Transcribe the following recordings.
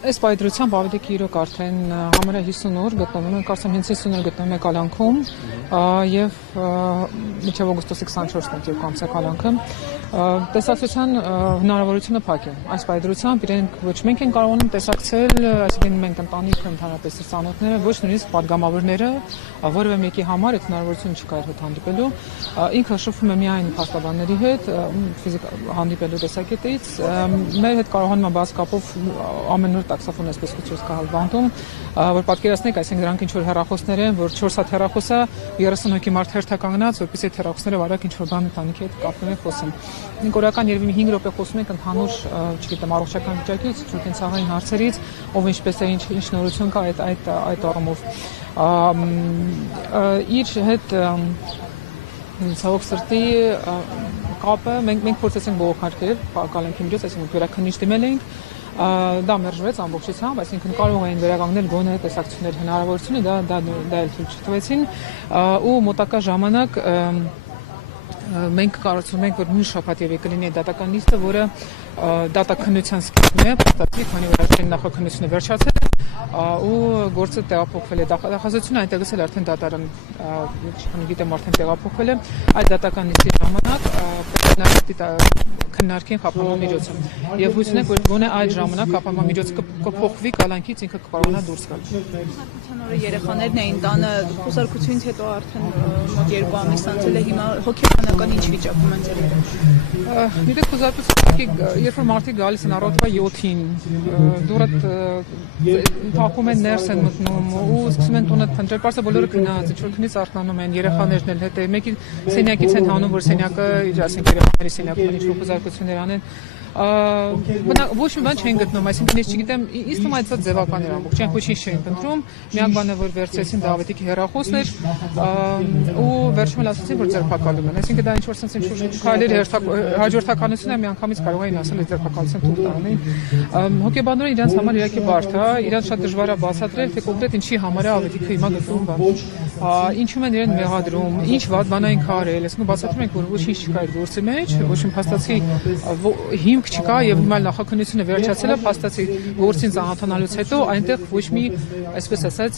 Այս պայծրությամբ ավելի իրոք արդեն համարյա 50 օր գտնվում են, կարծեմ 50 օր գտնվում է կալանքում եւ մինչեւ օգոստոսի 24-ն է երկու ամսյա կալանքը։ Տեսակցության հնարավորությունը փակ է։ Այս պայծրությամբ իրենք ոչ մենք են կարողանում տեսակցել, այսինքն մենք ընտանիքը ընդհանրապես ծանոթները, ոչ նույնիսկ падգամավորները, որևէ մեկի համար այդ հնարավորություն չկա իր հետ հանդիպելու։ Ինքը շփվում է միայն փաստաբանների հետ, ֆիզիկ հանդիպելու տեսակետից։ Մեր հետ կարողանում է բաց կապով ամեն օր տաքսոֆոն այսպես կոչված կհալ բանտում, որ պատկերացնեք, այսինքն դրանք ինչ որ հեռախոսներ են, որ 4 հատ հեռախոս է, 30 հոգի մարդ հերթականգնած, որպեսզի այդ հեռախոսները վարակ ինչ որ բան ընտանիքի հետ կապվում են խոսում։ Մենք օրական երևի 5 րոպե խոսում ենք ընդհանուր, չգիտեմ, առողջական վիճակից, ցուցակցային հարցերից, ով ինչպես է, ինչ նորություն կա այդ առումով։ Իր հետ ցավոք սրտի կապը մենք փորձեցինք բողոքարկել կալանքի միջոց, այսինքն վերաքննիչ դիմել էինք, դա մերժվեց ամբողջությամբ, այսինքն կարող էին վերականգնել գոնե տեսակցությունների հնարավորությունը, դա էլ ցույց չտվեցին, ու մոտակա ժամանակ մենք կարծում ենք, որ նույն շաբաթ կլինի դատական նիստը, որը դատաքննության սկիզբն է, փաստացի, քանի որ արդեն նախաքննությունը վերջացել է, ու գործը տեղափոխվել է դատախազությունը, այնտեղից էլ արդեն դատարան, չգիտեմ, արդեն տեղափոխվել է, այդ դատական նիստի ժամանակ քննարկեն խափանման միջոցը եւ հույս ունենք, որ գոնե այդ ժամանակ խափանման միջոցը կփոխվի, կալանքից ինքը կկարողանա դուրս գալ։ Խուսարկության օրը երեխաներն էին տանը, խուսարկությունից հետո արդեն մոտ 2 ամիս անցել է, հիմա հոգեբանական ինչ վիճակում են ձեր երեխաները։ Գիտեք, խուսարկությունը, երբ որ մարդիկ գալիս են առավոտվա 7-ին, դուրը թափում են ներս են մտնում ու սկսում են տունը փնտրել, պարզը բոլորը քնած, ինչ որ քնից արթնանում են, երեխաներն էլ հետ է, մեկի սենյակից են հանում, որ սենյակը իր ասենք երեխաների սենյակում ինչ որ խուսարկություններ անեն, ոչ մի բան չեն գտնում, այսինքն ես չգիտեմ, ինձ թվում է այդ ձևական էր ամբողջ, չենք ոչինչ չէին փնտրում, միակ բանը որ վերցրեցին Դավիթի հեռախոսն էր ու վերջում էլ ասացին, որ ձերբակալում են, այսինքն դա ինչ որ sense ինչ որ քայլերի հաջորդականությունը միանգամից կարող էին ասել այդ ձերբակալության թույլ տանեն։ Հոգեբանները իրենց համար իհարկե բարդ է, իրենց շատ դժվար է բացատրել, թե կոնկրետ ինչի համար է Ավետիքը հիմա գտնվում բան։ Ինչու են իրեն մեղադրում, ինչ վատ բան են կարել, այսինքն բացատրում ենք, որ ոչինչ չկա այդ գործի մեջ, ոչ մի փաստացի հիմք չկա եւ հիմա նախաքննությունը վերջացել է, փաստացի գործին ծանոթանալուց հետո այնտեղ ոչ մի, այսպես ասած,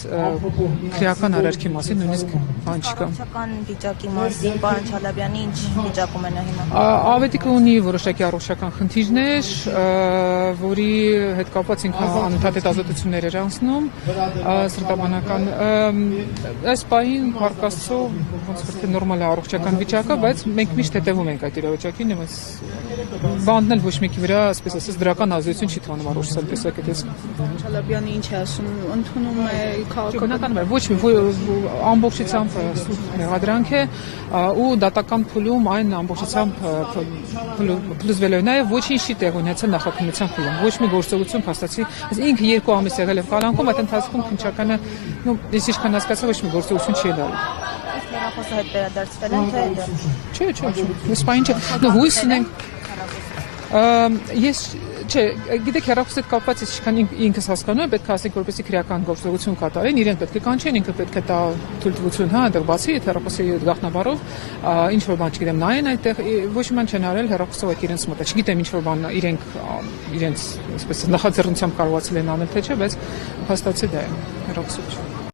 քրեական արարքի մասին նույնիսկ բան չկա։ Առողջական վիճակի մասին պարոն Չալաբյանի ինչ վիճակում է նա հիմա։ Ավետիքը ունի որոշակի առողջական խնդիրներ, որի հետ կապված ինքը անընդհատ հետազոտություններ էր անցնում, սրտաբանական այս պահին փառք Աստծո ոնց որ թե նորմալ է առողջական վիճակը, բայց մենք միշտ հետևում ենք այդ իրավիճակին, բայց բանտն էլ ոչ մեկի վրա, այսպես ասած, դրական ազդեցություն չի թողնում առողջության տեսակետից։ Չալաբյանը ինչ է ասում, ընդունում է քաղաքական ոչ մի ամբողջությամբ մեղադրանք է ու դատական փուլում այն ամբողջությամբ փլուզվել է, նաև ոչինչ չի տեղ ունեցել նախաքննության փուլում, ոչ մի գործողություն փաստացի, ինքը 2 ամիս եղել է կալանքում, այդ ընթացքում քննչականը, ես ինչքան հասկացա, ոչ մի գործողություն չի ելել։ Հեռախոսը հետ վերադարձվել են, թե դա։ Չէ, ես պայն չէ, հույս ունենք։ Ես չէ, գիտեք, հեռախոսի հետ կապված ինչքան ինքս հասկանում եմ, պետք է ասենք, որպեսզի քրեական գործողություն կատարեն, իրենք պետք է կանչեն, ինքը պետք է տա թույլտվություն, հա, այնտեղ բացի այդ հեռախոսի գաղտնաբառով, ինչ որ բան չգիտեմ, նայեն այդտեղ, ոչ մի բան չեն արել հեռախոսով այդ իրենց մոտ։ Չգիտեմ ինչ որ բան իրենց այսպես նախաձեռնությամբ կարողացել են անել, թե չէ, բայց փաստացի դա է հեռախոսով։